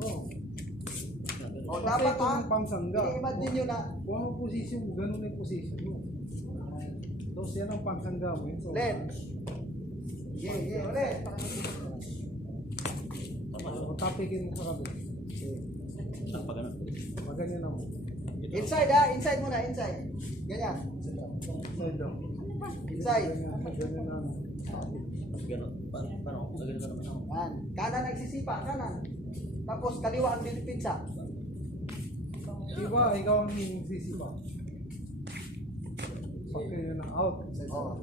Oh. O, Kasi dapat ito ha, yung pangsangga. i-imagine nyo na, Kung ang position mo, ganun yung position mo. Tapos yan ang pangsangga mo. So, ulit. Ulit. tapikin mo sa kabit. Saan pa ganun? Pag ganyan ako. Inside ha, inside muna, inside. Ganyan. Side lang. Inside. Ganyan na. Ganun. Paano? Sa ganun naman ako. Yan. Kanan nagsisipa, kanan. Tapos kaliwa ang dinipinsa. Diba, ikaw ang sisipa. Pag ganyan na out. Oh.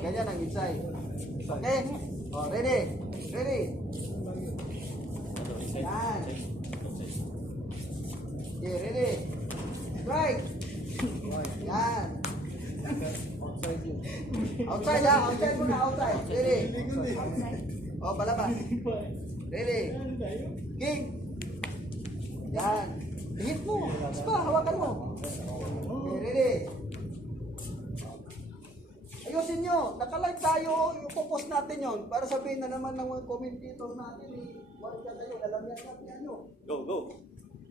Ganyan ang inside. Okay? Oh, ready? Ready? Yan. Okay, ready? Strike. Yan. Outside yun. Outside ha, outside muna, outside. Ready? Oh, palabas. Ready? Kick. Yan. Hit mo. Spa, hawakan mo. Okay, ready? Ayusin nyo. Naka-live tayo. Ipopost natin yon para sabihin na naman ng mga commentator natin. Wala ka kayo. Alam yan nyo. Go, go.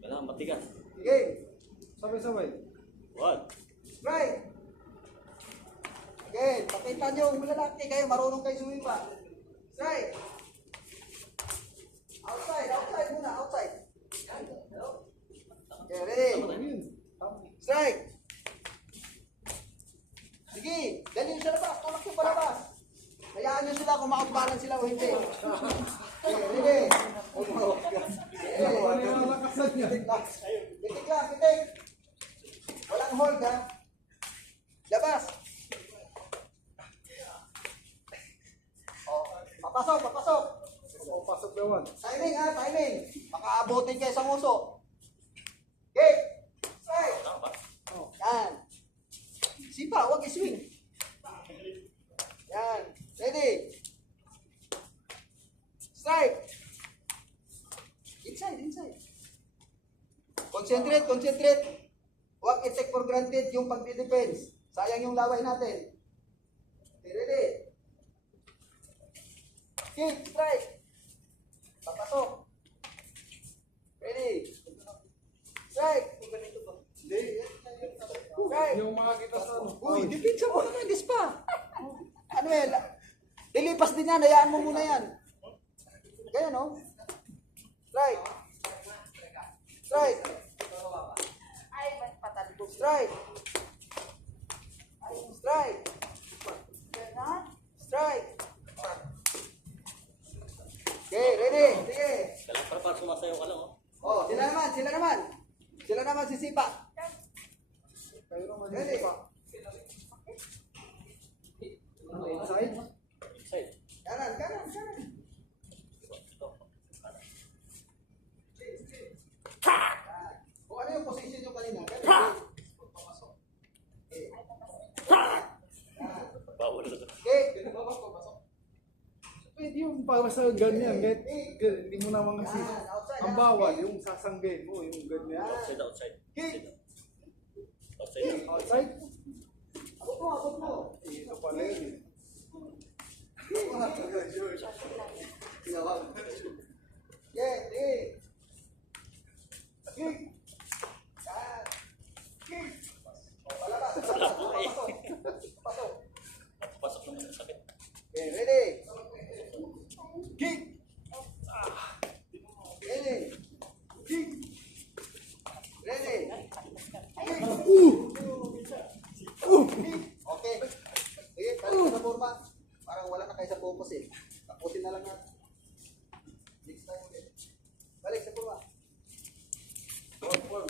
Kailangan matigas. Okay. Sabay-sabay. One. Right. Okay. Pakita nyo. Lalaki kayo. Marunong kayo sumipa. Strike. Outside. Outside muna. Outside. Okay, ready? Strike. Sige. Dali nyo sa labas. Tulak nyo palabas. Hayaan nyo sila kung makabalance sila o hindi. Okay, ready? Pitik lang. Pitik lang. Pitik. Walang hold ha. Labas. Oh, papasok, papasok. O, pasok dawan. Timing ha, timing. Baka abutin kayo sa nguso. Okay. Strike. Oh, yan. Sipa, huwag i-swing. Yan. Ready. Strike. Inside, inside. Concentrate, concentrate. Huwag i-take for granted yung pag-defense. Sayang yung laway natin. Okay, ready. Kick, strike. Papasok. Ready. Strike. Strike. Yung makakita sa ano. Uy, depensa mo naman, dis pa. Ano yan? Lilipas din yan, hayaan mo muna yan. Ganyan, no? Strike. Strike. Strike. Strike. Strike. Okay, ready? Sige. Kailangan para sumasayaw ka lang, oh. Oh, sila naman, sila naman. Sila naman sisipa. Kayo naman Ready? yung pa. Ano, inside? Inside. Kanan, kanan, kanan. Kung ano yung position nyo kanina, ganun. Bawal na. Okay. Pwede yung para sa ganyan. Kahit hindi mo naman kasi. Ang bawal, yung sasanggay mo, yung ganyan. Outside, outside. Kick. Outside. Outside? Abot mo, abot mo. Ito pala yun eh. Yeah, yeah. Kick. Yan. Kick. Oh, palabas. Pasok. Pasok. Pasok naman ang sakit. Okay, ready? Kick. Ready? Kick. Ready? Kick. Okay. Sige, balik sa forma. Parang wala na kayo sa focus eh. Tapusin na lang natin. Next time ulit. Balik sa forma. Form.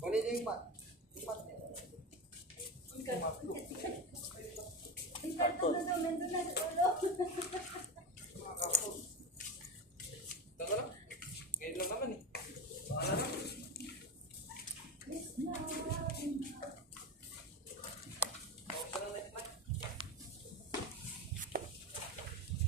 Kunin niyo yung mat. Yung mat niya. Nandun na sa ulo.